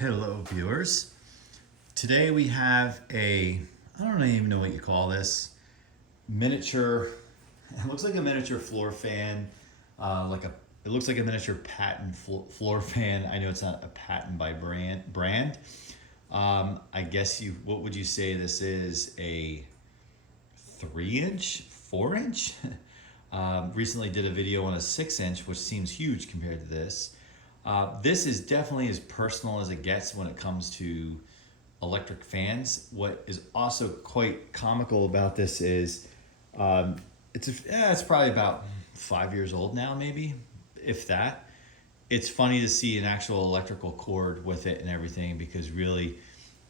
Hello viewers. Today we have I don't even know what you call this, miniature, it looks like a miniature floor fan, it looks like a miniature patent floor fan. I know it's not a patent by brand. I guess what would you say this is, a 3-inch, 4-inch? Recently did a video on a 6-inch, which seems huge compared to this. This is definitely as personal as it gets when it comes to electric fans. What is also quite comical about this is it's probably about 5 years old now, maybe, if that. It's funny to see an actual electrical cord with it and everything, because really,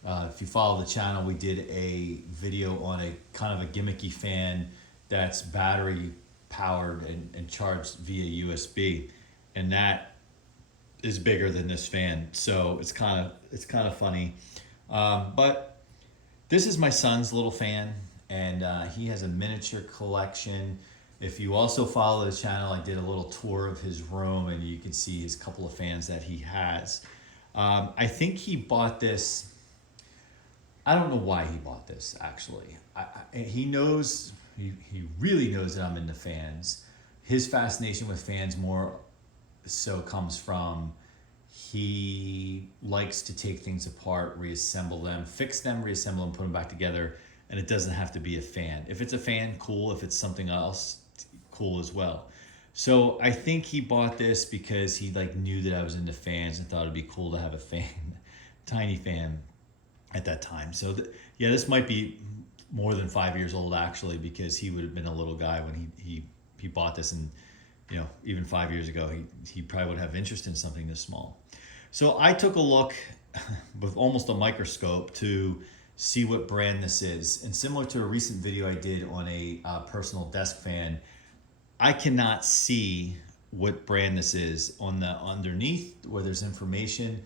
if you follow the channel, we did a video on a kind of a gimmicky fan that's battery powered and charged via USB, and that is bigger than this fan. So it's kind of funny. But this is my son's little fan, and he has a miniature collection. If you also follow the channel, I did a little tour of his room, and you can see his couple of fans that he has. I think he bought this. I don't know why he bought this, actually. He knows, he really knows that I'm into fans. His fascination with fans more so comes from, he likes to take things apart, reassemble them, fix them, reassemble them, put them back together, and it doesn't have to be a fan. If it's a fan, cool. If it's something else, cool as well. So I think he bought this because he knew that I was into fans and thought it'd be cool to have a fan, tiny fan at that time. So yeah, this might be more than 5 years old, actually, because he would have been a little guy when he bought this, and even 5 years ago, he probably would have interest in something this small. So I took a look with almost a microscope to see what brand this is. And similar to a recent video I did on a personal desk fan, I cannot see what brand this is. On the underneath, where there's information,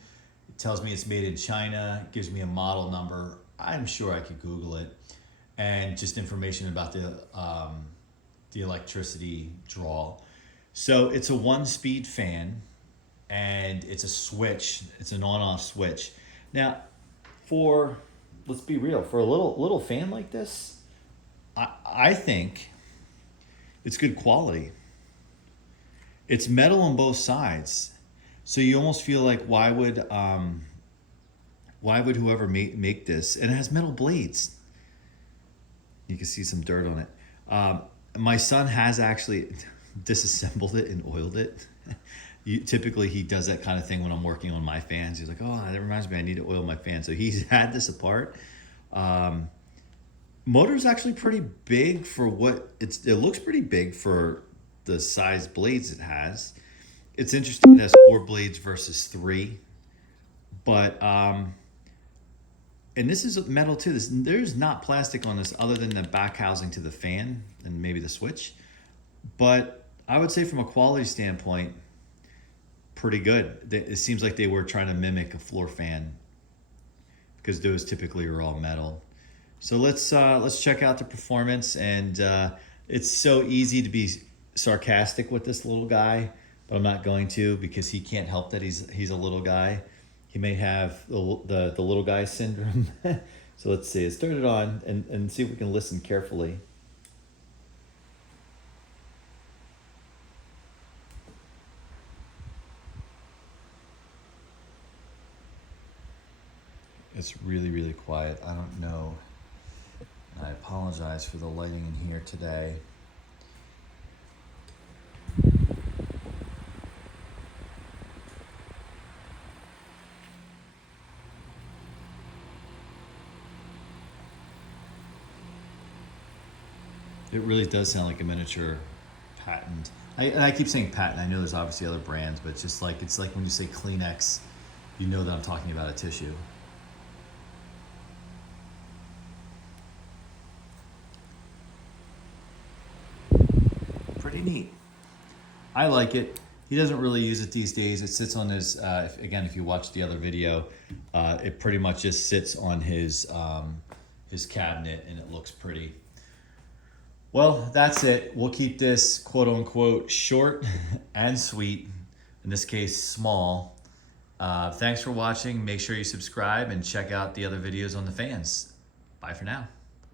it tells me it's made in China, it gives me a model number. I'm sure I could Google it, and just information about the electricity draw. So it's a 1-speed fan, and it's a switch. It's an on-off switch. Now, let's be real, for a little fan like this, I think it's good quality. It's metal on both sides, so you almost feel like why would whoever make this? And it has metal blades. You can see some dirt on it. My son has actually disassembled it and oiled it. Typically he does that kind of thing when I'm working on my fans. He's like, oh, that reminds me, I need to oil my fan. So he's had this apart. Motor's actually pretty big for what it looks pretty big for the size blades it has. It's interesting, it has 4 blades versus 3, but and this is metal too. There's not plastic on this other than the back housing to the fan and maybe the switch. But I would say from a quality standpoint, pretty good. It seems like they were trying to mimic a floor fan, because those typically are all metal. So let's check out the performance. And it's so easy to be sarcastic with this little guy, but I'm not going to, because he can't help that he's a little guy. He may have the little guy syndrome. So let's see. Let's turn it on and see if we can listen carefully. It's really, really quiet. I don't know. I apologize for the lighting in here today. It really does sound like a miniature patent. I keep saying patent. I know there's obviously other brands, but it's like when you say Kleenex, you know that I'm talking about a tissue. Pretty neat. I like it. He doesn't really use it these days. It sits on his, if you watch the other video, it pretty much just sits on his cabinet, and it looks pretty. Well, that's it. We'll keep this quote unquote short and sweet, in this case small, Thanks for watching. Make sure you subscribe and check out the other videos on the fans. Bye for now.